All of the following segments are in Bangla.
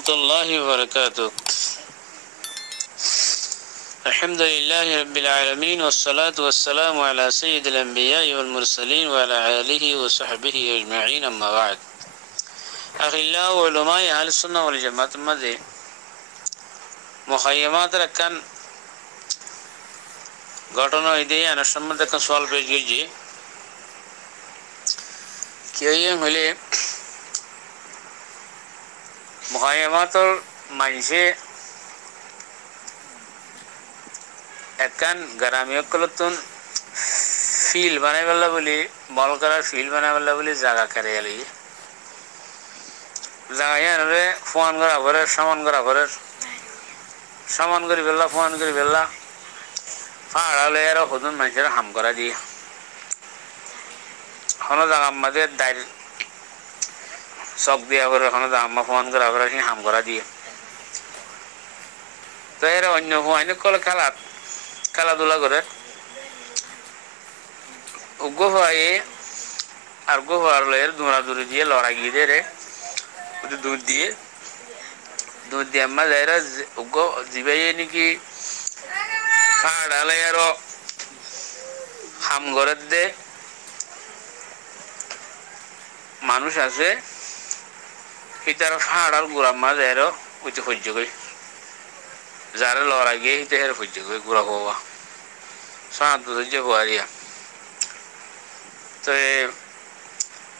ورحمة الله وبركاته. الحمد لله رب العالمين والصلاة والسلام على سيد الأنبياء والمرسلين وعلى آله وصحبه أجمعين أما بعد. أخي الله علماء أهل السنة والجماعة مدى মুখাইয়ামাত রাখান ঘটনা ইদে আনার সম্বন্ধে একটা সওয়াল পেশ গেছে কেউ হলে মুখাইয়ামাতর মানুষে একখান গ্রামীয় কলতুন ফিল বানাই পেলা বলি মল করার ফিল বানাই পেলা বলি জায়গা কেড়ে গেলি জায়গায় আনলে ফোন করা ঘরের সামান করি ফেললা ফোন করি ফেললা ফাড়ালে আর হদুন মানুষের হাম করা দিয়ে কোনো জায়গা আমাদের দায়ের চক দিয়া করে কোনো জায়গা ফোন করা করে হাম করা দিয়ে তো এরা অন্য অনেক কলে খেলাধুলা করে গোফায়ে আর গোফার লয়ের দৌড়াদৌড়ি দিয়ে লড়াই গিয়ে দিয়ে রে দুধ দিয়ে আমরা যাইরা জিবাইয়ে নাকি ফাড়ালে আরো হাম ঘরের দে মানুষ আছে হিতার ফাড়ার গুড়া মাঝে আরো উঠে সহ্য করি যারা লড়াই গিয়ে হিতে হের সহ্য করি গুড়া হওয়া সাঁত সহ্য হওয়া দিয়া তো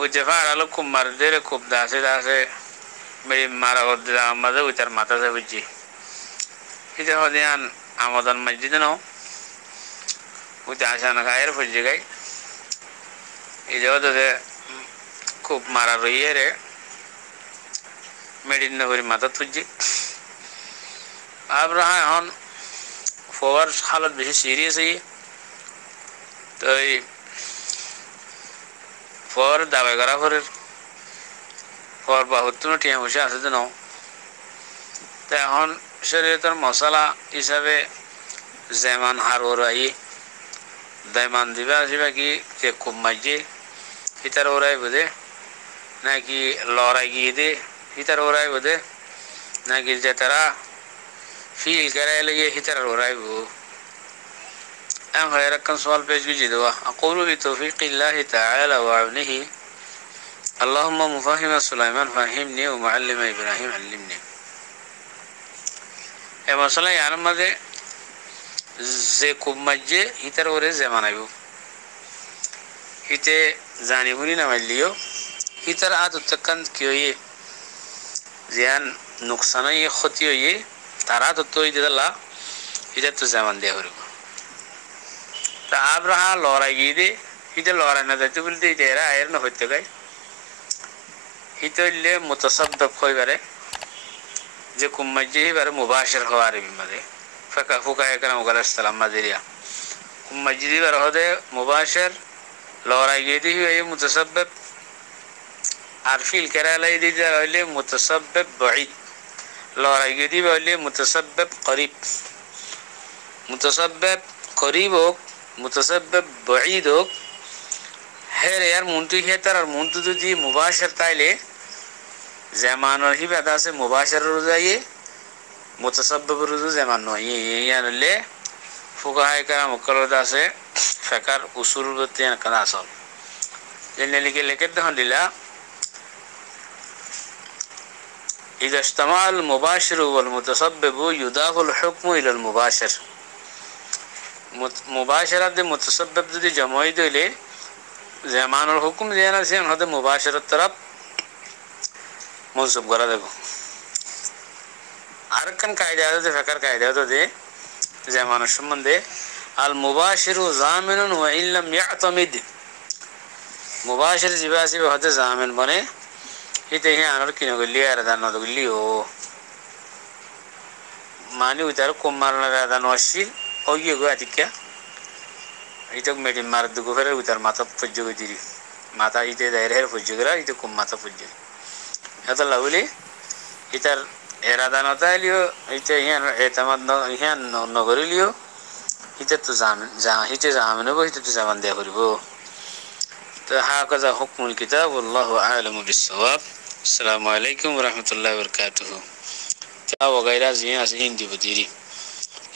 উঠে ফাড়ালো খুব মার দে খুব দাসে মেরি মারা হতে আমাদের ওইটার মাথা যায় বুঝছি এটা হতে আমাদের মসজিদে নাও ওইটা আসা না খায়ের ফুলছে গাই এই যে খুব মারা রইয়ে রে মেডিন নগরী মাথা তুলছি আবার এখন ফোয়ার হালত বেশি সিরিয়াস হয়ে তো এই ফোয়ার দাবাই করা করে ফর বাহুত্তর টিয়া বসে আছে যেন তো এখন শরীয়তের মশলা হিসাবে যেমন হার ওরাই দাইমান দিবা আসিবা কি যে খুব মাঝে হিতার ওরাই বোধে নাকি লড়াই গিয়ে দে হিতার ওরাই বোধে নাকি যে তারা ফিল করাই লেগে হিতার ওরাই বো এখন এরকম সওয়াল পেশ গুজি দেওয়া আকুলু বিতৌফিকিল্লাহি তাআলা ওয়া আউনিহি اللهم مفهم سليمان فهمني ومعلم إبراهيم علمني এ মশলা ইয়ার মাঝে যে খুব মাঝে হিতার ওরে যেমন আইব হিতে জানি বুনি না মারলিও হিতার আদ উত্তকান কি হইয়ে যেন নোকসান হইয়ে ক্ষতি হইয়ে তার আদ উত্তর হইতে দিলা হিতার তো যেমন দেওয়া হইব তা আব্রাহা লড়াই গিয়ে দে হিতে লড়াই না যাইতে বলতে হিতে এরা আয়ের না হইতে গায় হিতলে মুতাসাব্বিব হইবারে যে কুম্মাজি হিবারে মুবাশির হওয়ার বিমাদে ফুকায়ে কেরাম আলাইহিসসালাম মাদিরিয়া কুম্মাজি হিবারে হদে মুবাশির লড়াই গিয়ে দি হইয়ে মুতাসাব্বিব আর ফিল কেরালাই দিতে হইলে মুতাসাব্বিব বাঈদ লড়াই গিয়ে দি হইলে মুতাসাব্বিব করিব মুতাসাব্বিব করিব হোক মুতাসাব্বিব বাঈদ হোক হের ইয়ার মুন্টু হেতার আর মুন্টু যদি মুবাশির তাইলে যেমন হিবাদ আছে মুবাশির রোজায়ে মুতাসাব্বিব রোজা যেমন নয় ইয়ানলে ফুকাহায়ে কেরাম মুকররত আছে ফিকার উসুল বতে কানা আসল জেনে লিখে দেখুন দিলা ইযা ইজতামাআল মুবাশির ওয়াল মুতাসাব্বিব ইউদাফুল হুকমু ইলাল মুবাশির মুবাশিরাত মুতাসাব্বিব যদি জমাই দিলে যেমানুল হুকুম যেন আছে হতে মুবাশিরাত তরফ মনসুব করা দেব আরেকখান কায়দা আছে ফিকার কায়দা আছে যেমানের সম্বন্ধে আল মুবাশিরু জামিনুন ওয়া ইন লাম ইয়াতামিদ মুবাশির জিবাসি হতে জামিন বনে হিতে হে আনার কিনো গলি আর দান গলি ও মানি উতার কুমার না দান ওয়াসি ও ইয়ে গো আতিকা ইতক মেডি মার দুগো ফেরে উতার মাথা ফুজ্জো দিরি মাথা ইতে দাইরে হের ফুজ্জো গরা ইতে কুম মাথা ফুজ্জো এত লাউলি ইতার এরাদা নতাইলিও ইতে হিয়ান এতামাদ হিয়ান নগরিলিও হিতে তো হিতে জামিন হবো হিতে তো জামান দেয়া করিব তো হাকাযা হুকমুল কিতাব আল্লাহু আ'লামু বিস-সাওয়াব আসসালামু আলাইকুম ওয়া রাহমাতুল্লাহি ওয়া বারাকাতুহু। তা বগাইরা জিন আছে হিন্দি বুঝিরি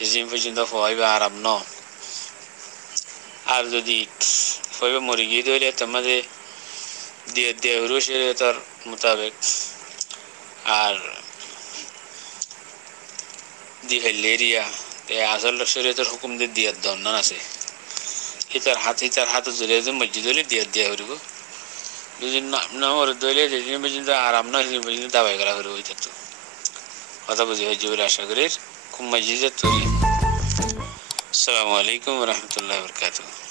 জিন পর্যন্ত ফয়বা আরাম ন আর যদি ফয়বা মরে গিয়ে ধরে তোমাদের দিয়ে দিয়ে হরু শরীয়তের মোতাবেক আর দি হেলেরিয়া তে আসল শরীয়তের হুকুম দিয়ে দিয়ার দন্ডন আছে ইতার হাতে জড়িয়ে যে মসজিদ হলে দিয়ে হরিব যদি নম্বর দইলে যেদিন পর্যন্ত আরাম না সেদিন পর্যন্ত দাবাই করা হরিব ওইটা তো কথা বুঝি হয়েছে বলে আশা করি খুব মসজিদের তৈরি আসসালামু আলাইকুম রহমতুল্লাহ বরকাতুহ